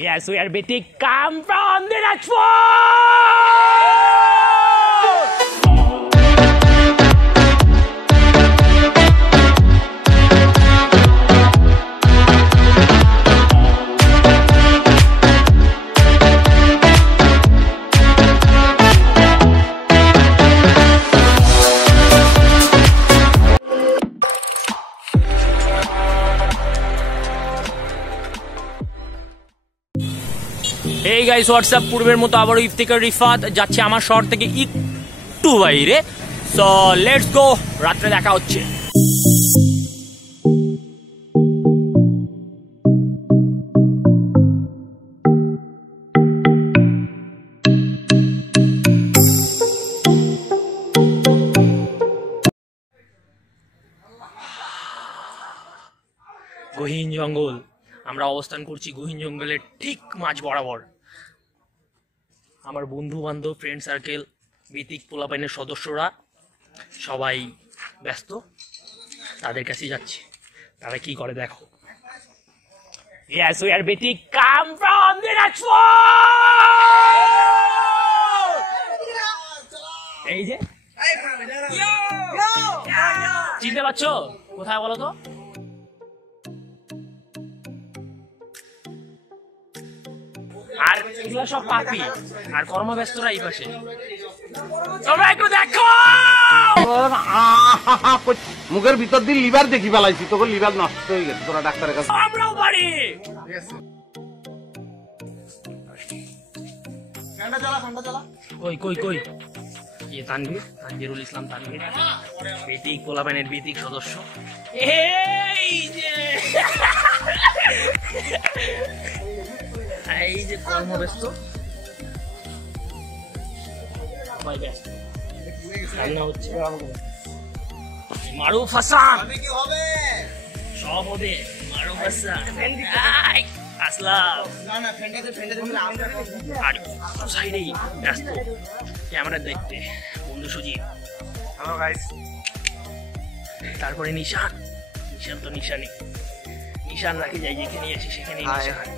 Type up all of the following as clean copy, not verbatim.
Yes, we are Bitik, come from Dinajpur! Hey guys, what's up? পূর্বের মতো আবারও ইফতিকার রিফাত যাচ্ছে আমার শহর থেকে একটু বাইরে। সো লেটস গো, রাত্রে দেখা হচ্ছে। গহীন জঙ্গল, আমরা অবস্থান করছি গহীন জঙ্গলের ঠিক মাঝ বরাবর। আমার বন্ধু বান্ধব, ফ্রেন্ড সার্কেল, বিতিক পোলাপাইনের সদস্যরা সবাই ব্যস্ত, তাদের কাছে যাচ্ছি। তারা কি করে দেখো। Yes, we are Bitik, come from Dinajpur! এই যে চিনতে পারছো কোথায় বলো তো? আর এগুলো সব পাপি আর কর্মব্যস্তরা এই পাশে। তোমরা একটু দেখো, মুখের ভিতর দিয়ে লিভার দেখি ফেলাইছি, তোর লিভার নষ্ট হয়ে গেছে, তোরা ডাক্তারের কাছে। আমরাও পারি। কই কই কই ये তানভীরুল ইসলাম তানভীর, বিতিক পোলাপাইনের বিতিক সদস্য। এই যে কর্মব্যস্ত সবাই ব্যস্ত। রান্না হচ্ছে, মারুফ হাসান সব হবে, মারুফ হাসান, আসলাম আর সাইডেই ব্যস্ত ক্যামেরার দেখতে বন্ধু সুজিত। Hello guys. তারপরে নিশান তো নিশান রাখে যাই, যেখানে আসি সেখানেই নিশান।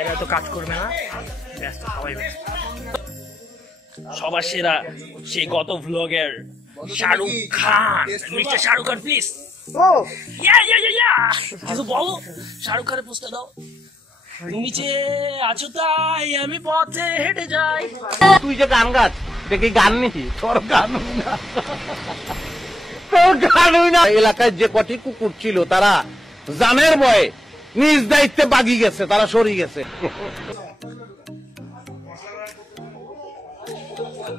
এরা তো কাজ করবে না, ব্যস্ত, সবাই ব্যস্ত। সবার সেরা সেই গত ভ্লগের শাহরুখ খান, মিস্টার শাহরুখ খান প্লিজ কিছু বলো। শাহরুখ খানের পোস্টার দাও। তুমি যে আছো তাই আমি পথে হেঁটে যাই। তুই যে গান গাছ দেখি গান নিছি, তোর গান না। এলাকায় যে কটি কুকুর ছিল তারা জানের ভয়ে নিজ দায়িত্বে বাগি গেছে, তারা সরি গেছে।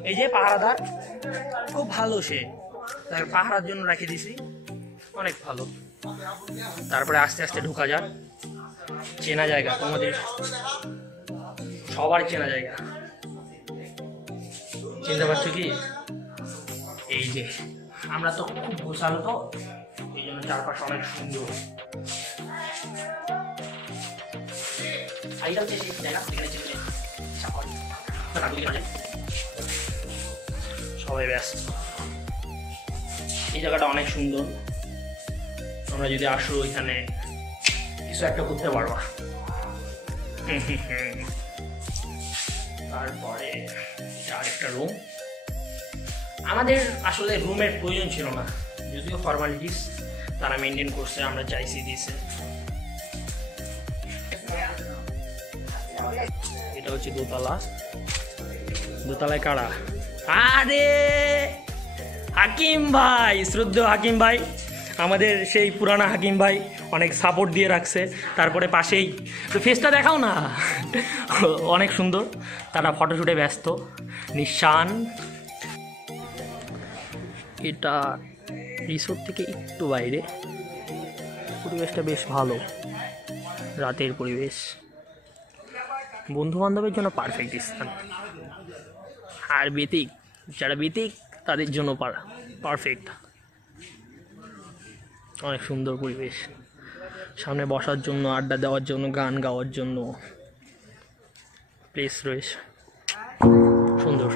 এই যে পাহারাদার খুব ভালো, সে তার পাহারার জন্য রেখে দিছি, অনেক ভালো। তারপরে আস্তে আস্তে ঢোকা যাক। চেনা জায়গা, তোমাদের সবার চেনা জায়গা, চিনতে পারছো কি? এই যে আমরা তো খুব গোছালো, তো এই জন্য চারপাশে অনেক সুন্দর। সবাই ব্যস্ত। এই জায়গাটা অনেক সুন্দর, তোমরা যদি আসো এখানে কিছু একটা করতে পারবা। তারপরে আরেকটা রুম। আমাদের আসলে রুমের প্রয়োজন ছিল না, যদিও ফর্মালিটিস তারা মেনটেন করছে, আমরা চাইছি দিছে। এটা হচ্ছে দোতলায় কারা? আরে হাকিম ভাই, শ্রদ্ধেয় হাকিম ভাই, আমাদের সেই পুরানা হাকিম ভাই অনেক সাপোর্ট দিয়ে রাখছে। তারপরে পাশেই তো ফেসটা দেখাও না, অনেক সুন্দর। তারা ফটোশুটে ব্যস্ত। নিশান, এটা রিসোর্ট থেকে একটু বাইরে, পরিবেশটা বেশ ভালো, রাতের পরিবেশ, বন্ধু বান্ধবের জন্য পারফেক্ট স্থান। আর বিতিক, যারা বিতিক তাদের জন্য পারফেক্ট। অনেক সুন্দর পরিবেশ, সামনে বসার জন্য, আড্ডা দেওয়ার জন্য, গান গাওয়ার জন্য প্লেস রয়েছে, সুন্দর।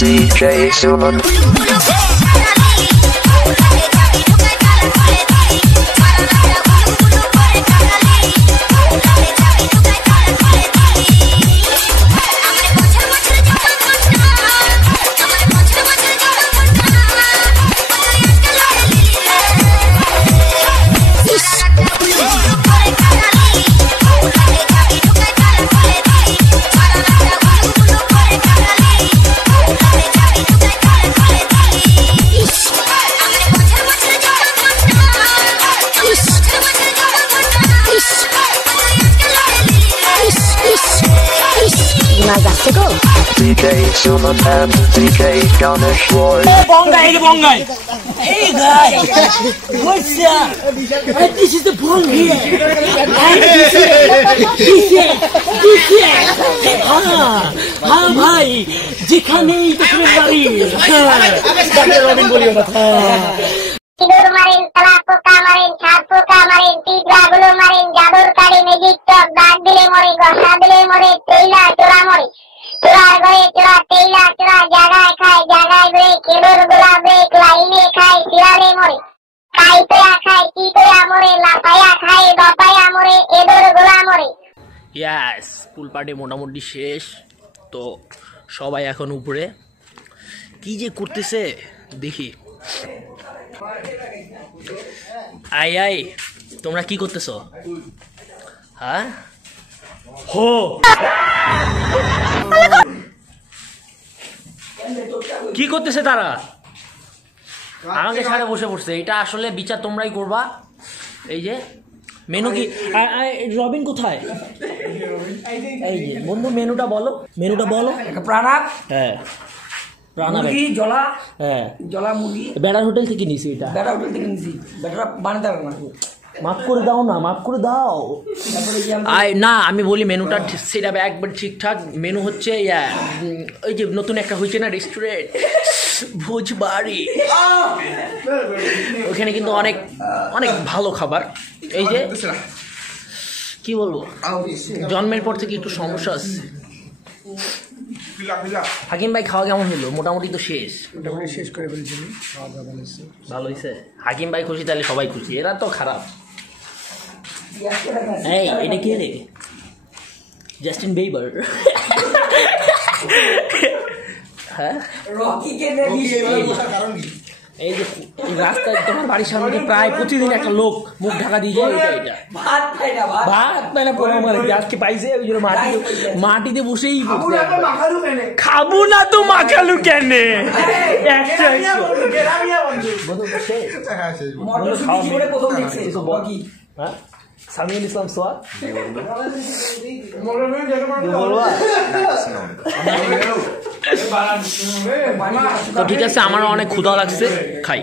DJ Suman. DJ Suman and DJ Ganesh Roy. Hey guys, what's up? This is the bong here. ভাই যেখানেই দেখবেন বাড়ি রবিন বলিও না ইঁদুর মারেন, তেলা পোকা মারেন, ছাদ পোকা মারেন, পিঁপড়াগুলো মারেন, জাদুর কালি, ম্যাজিক চক, দাগ দিলে মরে, ঘষা দিলে মরে, তেইলা চোরা মরে, চোরার ঘরে চোরা, তেইলা চোরা, জায়গায় খায়, জায়গায় ব্রেক, ইঁদুর গুলা ব্রেক, লাইনে খায়, সিরালে মরে, কাইপেয়া খায়, চিপেয়া মরে, লাফাইয়া খায়, দপাইয়া মরে, ইঁদুর গুলা মরে। ইয়াস, পুল পার্টি মোটামুটি শেষ। তো সবাই এখন উপরে কি যে করতেছে দেখি। আই আই, তোমরা কি করতেছো? হ্যাঁ হো কি করতেছে তারা? আমাকে ছাড়ে বসে পড়ছে। এটা আসলে বিচার তোমরাই করবা। এই যে মেনু কি, রবিন কোথায়? এই যে বন্ধু মেনুটা বলো, মেনুটা বলো। প্রাণা, হ্যাঁ রান্না মুরগি, জলা, হ্যাঁ জলা মুরগি, বেড়ার হোটেল থেকে নিছি। এটা বেটা হোটেল থেকে নিছি। বেটারা বানাতে পারবে না, মাফ করে দাও না, মাফ করে দাও। না আমি বলি মেনুটা সেটা একবার ঠিকঠাক মেনু হচ্ছে। ওই যে নতুন একটা হয়েছে না রেস্টুরেন্ট, ভোজবাড়ি, ওখানে কিন্তু অনেক অনেক ভালো খাবার। এই যে কি বলবো, জন্মের পর থেকে একটু সমস্যা আছে। হাকিম ভাই খাওয়া কেমন হলো? মোটামুটি তো শেষ, মোটামুটি শেষ করে ফেলছি। ভালো হয়েছে। হাকিম ভাই খুশি তাহলে সবাই খুশি, এরা তো খারাপ। এই এটা কে রে? Justin Bieber. হ্যাঁ এই যে রাস্তায় তোমার বাড়ির সামনে প্রায় প্রতিদিন একটা লোক মুখ ঢাকা দিয়ে যায়। এটা ভাত পায় না কোনো মানে আজকে পাইছে, ওই জন্য মাটিতে বসেই খাবো না তো মাখালু কেন? সামিউল ইসলাম সোয়া তো ঠিক আছে, আমারও অনেক ক্ষুধা লাগছে, খাই।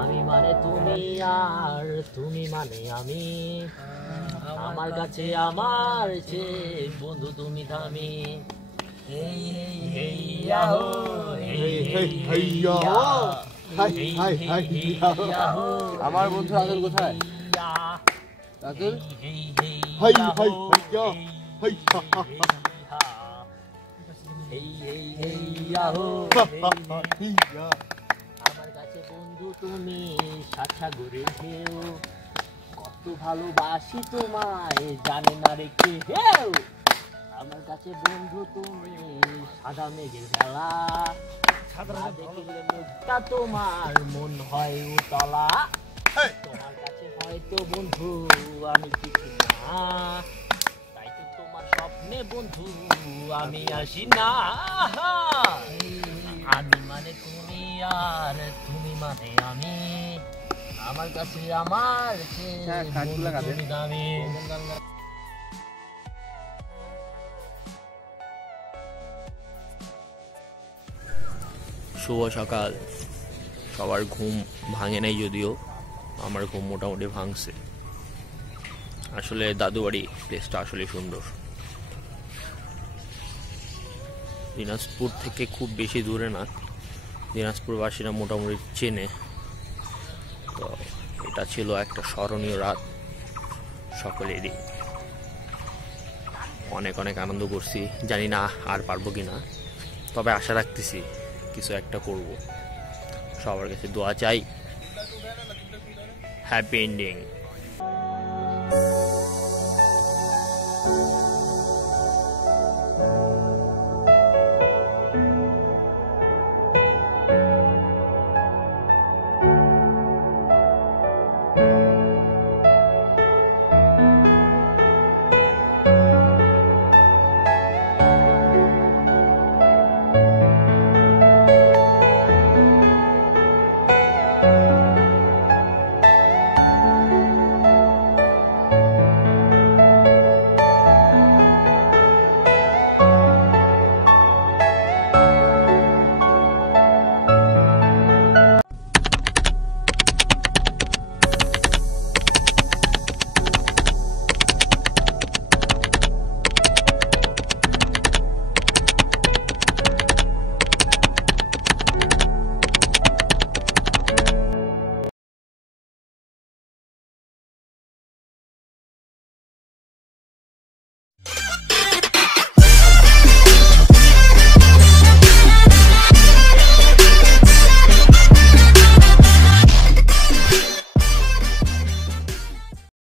আমি মানে তুমি আর তুমি মানে আমি, আমার কাছে আমার চেয়ে বন্ধু তুমি দামি। আমার বন্ধু আদল কোথায়? আদল আমার কাছে বন্ধু তুমি সাতসাগরের ঢেউ, কত ভালোবাসি তোমায় জানে না রে কেউ। আমার কাছে বন্ধু তুমি সাদা মেঘের বেলা, দেখলে মুখটা তোমার মন হয় উতলা। তোমার কাছে হয়তো বন্ধু আমি কিছু না, তাই তো তোমার স্বপ্নে বন্ধু আমি আসি না। মানে আমি, আমার কাছে আমার বন্ধু দামি। শুভ সকাল। সবার ঘুম ভাঙে নাই, যদিও আমার ঘুম মোটামুটি ভাঙছে। আসলে দাদুবাড়ি প্লেসটা আসলে সুন্দর। দিনাজপুর থেকে খুব বেশি দূরে না, দিনাজপুরবাসীরা মোটামুটি চেনে। তো এটা ছিল একটা স্মরণীয় রাত সকলেরই। অনেক অনেক আনন্দ করছি, জানি না আর পারবো কিনা, তবে আশা রাখতেছি কিছু একটা করব। সবার কাছে দোয়া চাই। Happy ending.